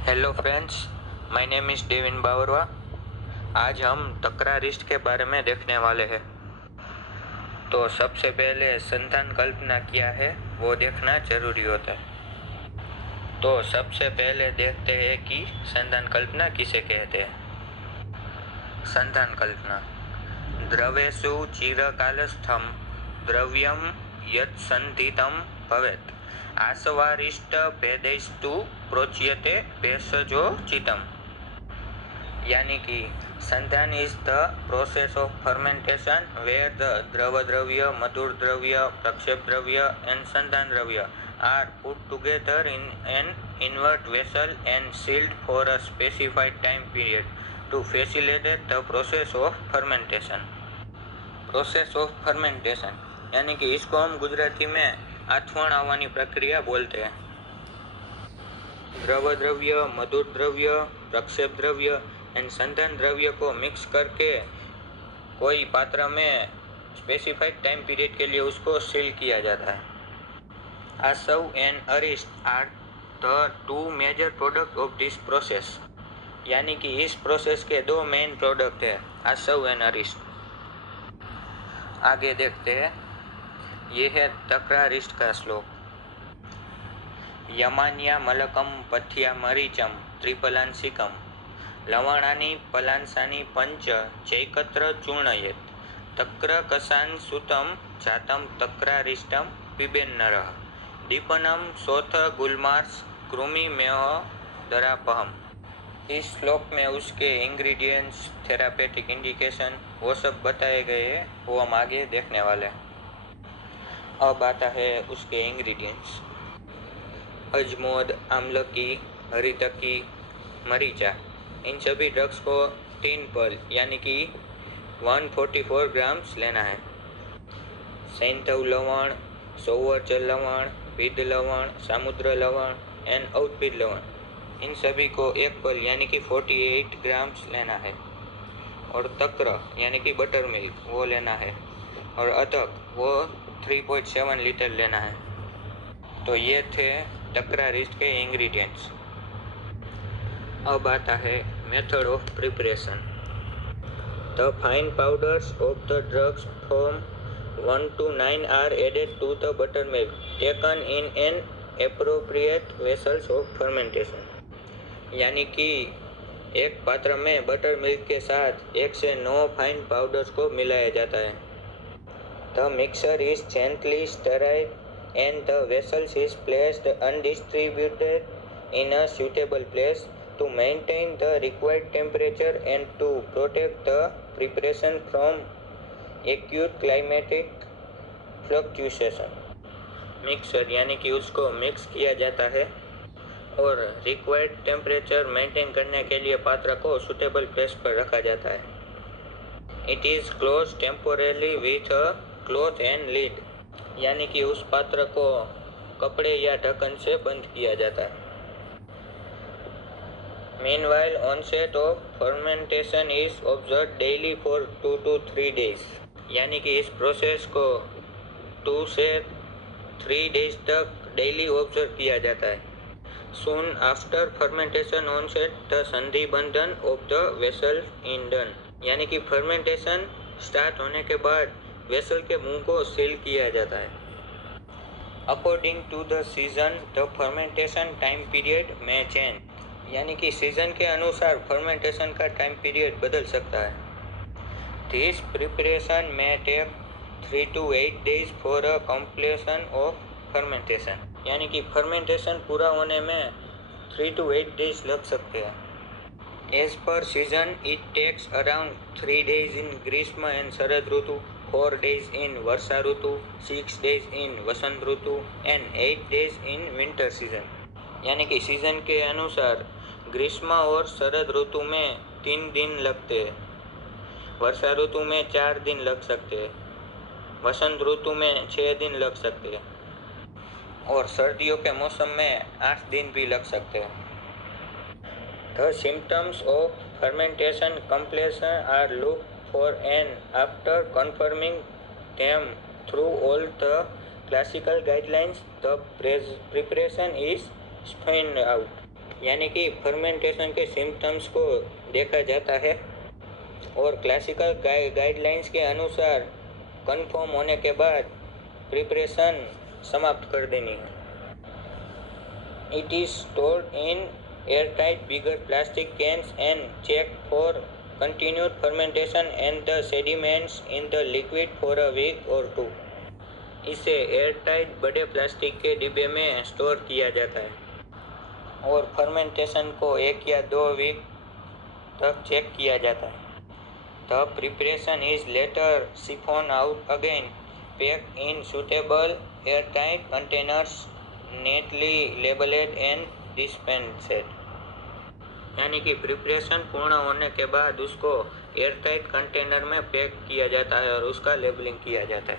Hello friends, my name is Devin बावरवा। आज हम तकरारिस्ट के बारे में देखने वाले हैं। तो सबसे पहले संतान कल्पना क्या है वो देखना जरूरी होता है। तो सबसे पहले देखते हैं कि संतान कल्पना किसे कहते हैं। संतान कल्पना द्रवेषु चिरकालस्थं द्रव्यं यत्सन्धितं भवेत् आसवारिष्ट भेदैस्तु प्रोच्यते भेषजो चितम। यानी कि संतान is the process of fermentation where the द्रव द्रव्य, मधुर द्रव्य, प्रक्षेप द्रव्य एंड संतान द्रव्य are put together in an invert vessel and sealed for a specified time period to facilitate the process of fermentation. Process of fermentation यानी कि इसको हम गुजराती में आथवण आवવાની प्रक्रिया बोलते हैं। द्रव द्रव्य, मधुर द्रव्य, प्रक्षेप द्रव्य एंड संतान द्रव्य को मिक्स करके कोई पात्र में स्पेसिफाइड टाइम पीरियड के लिए उसको सील किया जाता है। Asava and arishta are the two major product of this process. यानी कि इस प्रोसेस के दो मेन प्रोडक्ट है, आसव एंड अरिस्ट। आगे देखते हैं, ये है तकरारिस्ट का श्लोक। यमान्या मलकम पथ्या मरीचम त्रिपलांसिकम लवणानि पलांसानि पंच चैकत्र चूर्णयेत् तक्र कसान सुतम जातम तक्रारिष्टम पिबेन नरः दीपनम सोथ गुलमार्स कृमि मेह दरापहम। इस श्लोक में उसके इंग्रेडिएंट्स, थेरापेटिक इंडिकेशन वो सब बताए गए हैं, वो हम आगे देखने वाले हैं। अब आता है उसके इंग्रेडिएंट्स। अजमोद, आमलकी, हरितकी, मरीचा, इन सभी ड्रग्स को 3 पल यानी कि 144 ग्राम्स लेना है। सैंधव लवण, सौवर्चल लवण, भिद लवण, समुद्र लवण एंड औद्भिद लवण, इन सभी को 1 पल यानी कि 48 ग्राम्स लेना है। और तक्र यानी कि बटर मिल्क वो लेना है। और अदरक वो 3.7 लीटर लेना है। तो ये थे तकरारिस्ट के इंग्रेडिएंट्स। अब आता है method of preparation. The fine powders of the drugs from 1 to 9 are added to the buttermilk taken in an appropriate vessels of fermentation। यानी कि एक पात्र में बटर मिल्क के साथ 1 से 9 फाइन पाउडर्स को मिलाया जाता है। The mixture is gently stirred and the vessels is placed undistributed in a suitable place to maintain the required temperature and to protect the preparation from acute climatic fluctuation। Mixer यानी कि उसको mix किया जाता है और required temperature maintain करने के लिए पात्र को सुटेबल प्लेस पर रखा जाता है। It is close temporarily with a cloth and lead, यानी कि उस पात्र को कपड़े या ढक्कन से बंद किया जाता है। Meanwhile onset of fermentation is observe daily for 2 to 3 days। यानी कि इस प्रोसेस को 2 से 3 डेज तक डेली ऑब्जर्व किया जाता है। Soon after fermentation onset the संधि बंधन of the vessel in done. यानी कि फर्मेंटेशन स्टार्ट होने के बाद वेसल के मुंह को सील किया जाता है। According to the season the fermentation time period में चेंज। यानी कि सीजन के अनुसार फर्मेंटेशन का टाइम पीरियड बदल सकता है। दिस प्रिपरेशन में take 3 to 8 days for a completion of fermentation. यानी कि फर्मेंटेशन पूरा होने में 3 to 8 days लग सकते हैं। As per season it takes around 3 days in ग्रीष्म एंड शरद ऋतु, 4 days इन वर्षा ऋतु, 6 days इन वसंत ऋतु and 8 days in winter season. यानी कि सीजन के अनुसार ग्रीष्म और शरद ऋतु में 3 दिन लगते हैं, वर्षा ऋतु में 4 दिन लग सकते हैं, वसंत ऋतु में 6 दिन लग सकते हैं और सर्दियों के मौसम में 8 दिन भी लग सकते हैं। The symptoms of fermentation completion are looked for and after confirming them through all the classical guidelines, the preparation is spun out। यानी कि फर्मेंटेशन के सिम्टम्स को देखा जाता है और क्लासिकल गाइडलाइंस के अनुसार कंफर्म होने के बाद प्रिपरेशन समाप्त कर देनी है। It is stored in airtight bigger plastic cans and check for continued fermentation and the sediments in the liquid for a week or 2। इसे एयरटाइट बड़े प्लास्टिक के डिब्बे में स्टोर किया जाता है और फर्मेंटेशन को 1 या 2 वीक तक चेक किया जाता है। The preparation is later siphoned out again, packed in suitable airtight containers, neatly labelled and dispensed. यानी कि प्रिपरेशन पूर्ण होने के बाद उसको एयरटाइट कंटेनर में पैक किया जाता है और उसका लेबलिंग किया जाता है।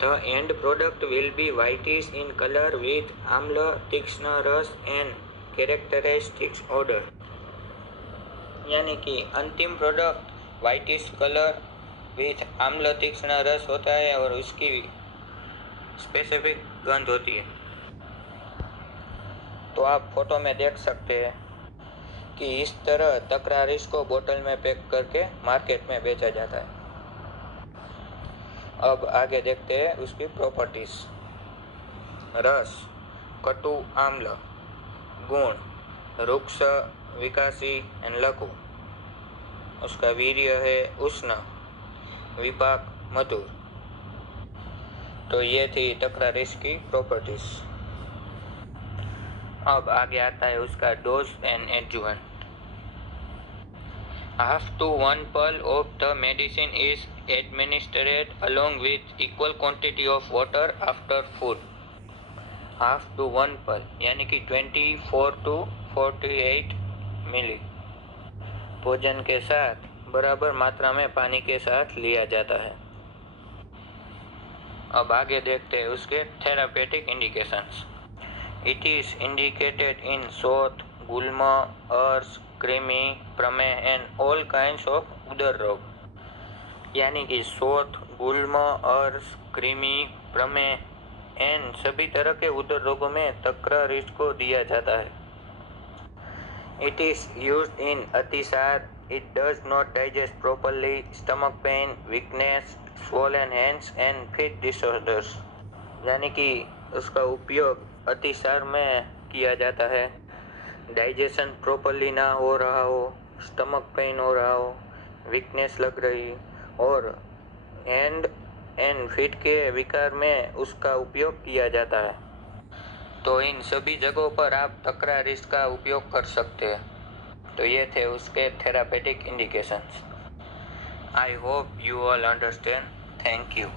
The end product will be whitish in colour with आम्ल तीक्ष्ण रस एंड कैरेक्टरिस्टिक्स ऑडर। यानी कि अंतिम प्रोडक्ट व्हाइटिश कलर विथ आम्ल तीक्ष्ण रस होता है और उसकी स्पेसिफिक गंध होती है। तो आप फोटो में देख सकते हैं कि इस तरह तकरारिस को बोतल में पैक करके मार्केट में बेचा जाता है। अब आगे देखते हैं उसकी प्रॉपर्टीज। रस कटु आम्ल, गुण रुक्ष विकासी एंड लघु, उसका वीर्य है उष्ण, विपाक मधुर। तो ये थी तकरारिस की प्रॉपर्टीज। अब आगे आता है उसका dose and adjuvant. 1/2 to 1 pearl of the medicine is administered along with equal quantity of water after food। 1/2 to 1 pearl यानी कि 24 to 48 मिली भोजन के साथ बराबर मात्रा में पानी के साथ लिया जाता है। अब आगे देखते हैं उसके therapeutic indications. It is indicated in shotha, gulma, arsha, krimi, prameha and all kinds of udara roga. यानी कि शोथ, गुल्म, अर्श, कृमि, प्रमेह एंड सभी तरह के उदर रोगों में तकरारिस को दिया जाता है। इट इज यूज्ड इन अतिसार, it does not digest properly, stomach pain, weakness, swollen hands and feet disorders. यानी कि उसका उपयोग अतिसार में किया जाता है, डाइजेशन प्रॉपरली ना हो रहा हो, स्टमक पेन हो रहा हो, वीकनेस लग रही और हैंड एंड फीट के विकार में उसका उपयोग किया जाता है। तो इन सभी जगहों पर आप तकरारिस का उपयोग कर सकते हैं। तो ये थे उसके therapeutic indications. I hope you all understand. Thank you.